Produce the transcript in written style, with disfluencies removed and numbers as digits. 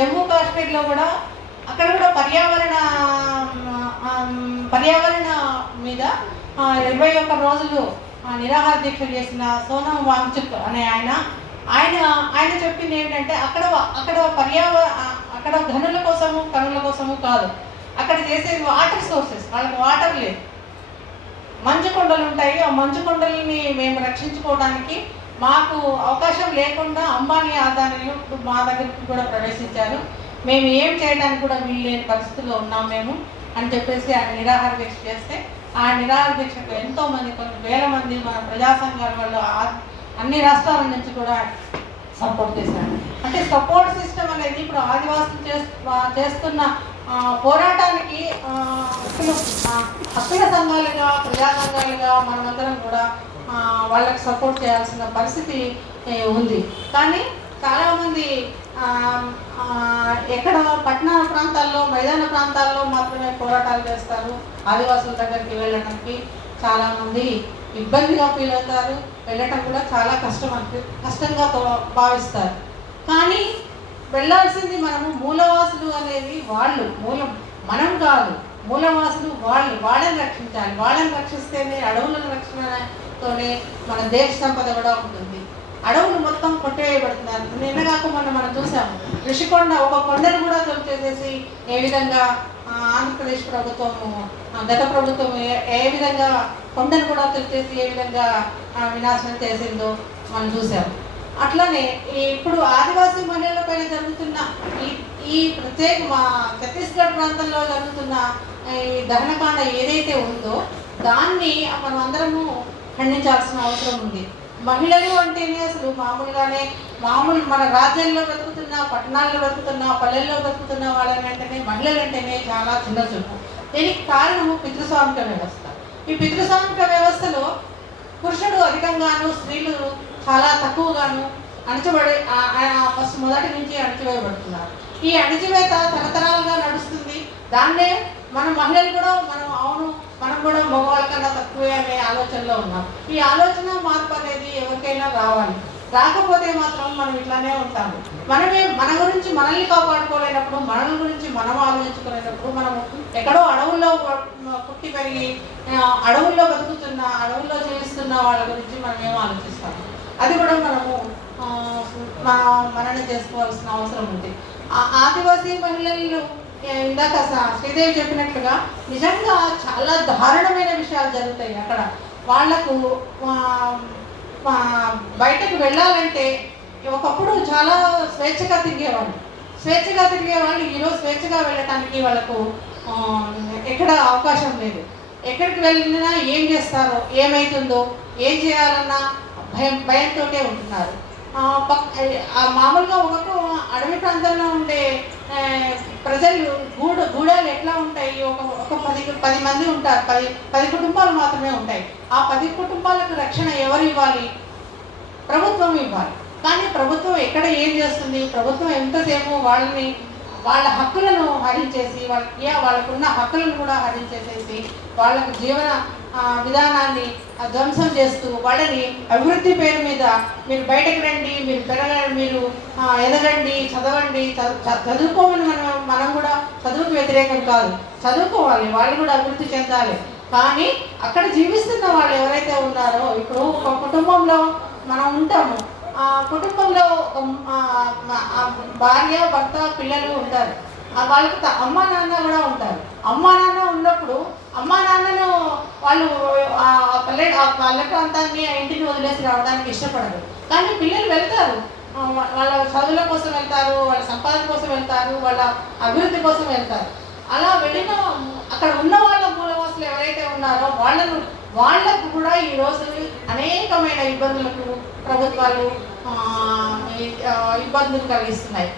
జమ్మూ కాశ్మీర్లో కూడా అక్కడ కూడా పర్యావరణ మీద 21 రోజులు నిరాహార దీక్ష చేసిన సోనమ్ వాంగ్చుక్ అనే ఆయన చెప్పింది ఏంటంటే అక్కడ ధనుల కోసము కనుల కోసము కాదు, అక్కడ చేసేది వాటర్ సోర్సెస్, వాళ్ళకి వాటర్ లేదు, మంచు కొండలు ఉంటాయి. ఆ మంచు కొండల్ని మేము రక్షించుకోవడానికి మాకు అవకాశం లేకుండా అంబానీ అదానీలు మా దగ్గరికి కూడా ప్రవేశించారు, మేము ఏం చేయడానికి కూడా వీలు లేని పరిస్థితుల్లో ఉన్నాం మేము అని చెప్పేసి ఆయన నిరాహార దీక్ష చేస్తే, ఆ నిరాహార దీక్షకు ఎంతోమంది, కొన్ని వేల మంది మన ప్రజా సంఘాల వాళ్ళు అన్ని రాష్ట్రాల నుంచి కూడా సపోర్ట్ చేశారు. అంటే సపోర్ట్ సిస్టమ్ అనేది ఇప్పుడు ఆదివాసులు చేస్తున్న పోరాటానికి హక్కుల సంఘాలుగా, ప్రజా సంఘాలుగా మనమందరం కూడా వాళ్ళకి సపోర్ట్ చేయాల్సిన పరిస్థితి ఉంది. కానీ చాలామంది ఎక్కడ పట్టణ ప్రాంతాల్లో, మైదాన ప్రాంతాల్లో మాత్రమే పోరాటాలు చేస్తారు. ఆదివాసుల దగ్గరికి వెళ్ళడానికి చాలామంది ఇబ్బందిగా ఫీల్ అవుతారు, వెళ్ళటం కూడా చాలా కష్టంగా భావిస్తారు. కానీ వెళ్ళాల్సింది మనము మూలవాసులు అనేది వాళ్ళు, మనం కాదు, మూలవాసులు వాళ్ళని రక్షించాలి. వాళ్ళని రక్షిస్తేనే అడవుల రక్షణతోనే మన దేశ సంపద కూడా ఉంటుంది. అడవులు మొత్తం కొట్టివేయబడుతున్నారు. నిన్నగాక మనం చూసాము, ఋషికొండ ఒక కొండను కూడా తొలిచేసేసి ఏ విధంగా ఆంధ్రప్రదేశ్ ప్రభుత్వము, గత ప్రభుత్వం ఏ విధంగా కొండను కూడా తొలిచేసి ఏ విధంగా వినాశనం చేసిందో మనం చూసాము. అట్లానే ఇప్పుడు ఆదివాసీ మహిళలపైన జరుగుతున్న ఈ ప్రత్యేక మా ఛత్తీస్గఢ్ ప్రాంతంలో జరుగుతున్న ఈ దహనకాండ ఏదైతే ఉందో దాన్ని మనం అందరము ఖండించాల్సిన అవసరం ఉంది. మహిళలు అంటేనే అసలు మామూలు మన రాజ్యాల్లో బ్రతుకుతున్న, పట్టణాల్లో బ్రతుకుతున్న, పల్లెల్లో బ్రతుకుతున్న వాళ్ళని అంటేనే మహిళలు అంటేనే చాలా చిన్న చూపు. దీనికి కారణము పితృస్వామిక వ్యవస్థ. ఈ పితృస్వామిక వ్యవస్థలో పురుషుడు అధికంగాను, స్త్రీలు చాలా తక్కువగాను మొదటి నుంచి అణచివేయబడుతున్నారు. ఈ అణచివేత తరతరాలుగా నడుస్తుంది. దాన్నే మన మహిళలు కూడా మనం కూడా మగవాళ్ళ కన్నా తక్కువే అనే ఆలోచనలో ఉన్నాం. ఈ ఆలోచన మార్పు అనేది ఎవరికైనా రావాలి. రాకపోతే మాత్రం మనం ఇట్లానే ఉంటాము. మన గురించి మనల్ని కాపాడుకోలేనప్పుడు, మనల గురించి మనం ఆలోచించుకునేటప్పుడు, మనం ఎక్కడో అడవుల్లో పుట్టి పెరిగి అడవుల్లో బతుకుతున్న, అడవుల్లో జీవిస్తున్న వాళ్ళ గురించి మనం ఏమో ఆలోచిస్తాము. అది కూడా మనము మననే చేసుకోవాల్సిన అవసరం ఉంది. ఆదివాసీ మహిళలు ఇందాక శ్రీదేవి చెప్పినట్లుగా నిజంగా చాలా దారుణమైన విషయాలు జరుగుతాయి అక్కడ. వాళ్లకు బయటకు వెళ్ళాలంటే ఒకప్పుడు చాలా స్వేచ్ఛగా తిరిగేవాళ్ళు ఈరోజు స్వేచ్ఛగా వెళ్ళటానికి వాళ్ళకు ఎక్కడ అవకాశం లేదు. ఎక్కడికి వెళ్ళినా ఏం చేస్తారో, ఏమవుతుందో, ఏం చేయాలన్నా భయంతో ఉంటున్నారు. మామూలుగా ఒకప్పుడు అడవి ప్రాంతంలో ఉండే ప్రజలు గూడాలు ఎట్లా ఉంటాయి, ఒక 10 మంది ఉంటారు, 10 కుటుంబాలు మాత్రమే ఉంటాయి. ఆ 10 కుటుంబాలకు రక్షణ ఎవరు ఇవ్వాలి? ప్రభుత్వం ఇవ్వాలి. కానీ ప్రభుత్వం ఎక్కడ ఏం చేస్తుంది? ప్రభుత్వం ఎంతసేపు వాళ్ళ హక్కులను హరించేసి, వాళ్ళకున్న హక్కులను కూడా హరించేసేసి, వాళ్ళకు జీవన విధానాన్ని ధ్వంసం చేస్తూ, వాళ్ళని అభివృద్ధి పేరు మీద మీరు బయటకు రండి, మీరు ఎదగండి, చదవండి, చదువుకోమని మనం కూడా చదువుకు వ్యతిరేకం కాదు, చదువుకోవాలి, వాళ్ళు కూడా అభివృద్ధి చెందాలి. కానీ అక్కడ జీవిస్తున్న వాళ్ళు ఎవరైతే ఉన్నారో, ఇప్పుడు ఒక కుటుంబంలో మనం ఉంటాము, ఆ కుటుంబంలో భార్య, భర్త, పిల్లలు ఉంటారు. వాళ్ళకి అమ్మా నాన్న కూడా ఉంటారు. అమ్మా నాన్న ఉన్నప్పుడు అమ్మా నాన్నను వాళ్ళు పల్లె ప్రాంతాన్ని, ఇంటిని వదిలేసి రావడానికి ఇష్టపడరు. కానీ పిల్లలు వెళ్తారు, వాళ్ళ చదువుల కోసం వెళ్తారు, వాళ్ళ సంపాదన కోసం వెళ్తారు, వాళ్ళ అభివృద్ధి కోసం వెళ్తారు. అలా వెళ్ళిన అక్కడ ఉన్న వాళ్ళ మూలవాసులు ఎవరైతే ఉన్నారో వాళ్ళకు కూడా ఈరోజు అనేకమైన ఇబ్బందులకు ప్రభుత్వాలు ఇబ్బందులు కలిగిస్తున్నాయి.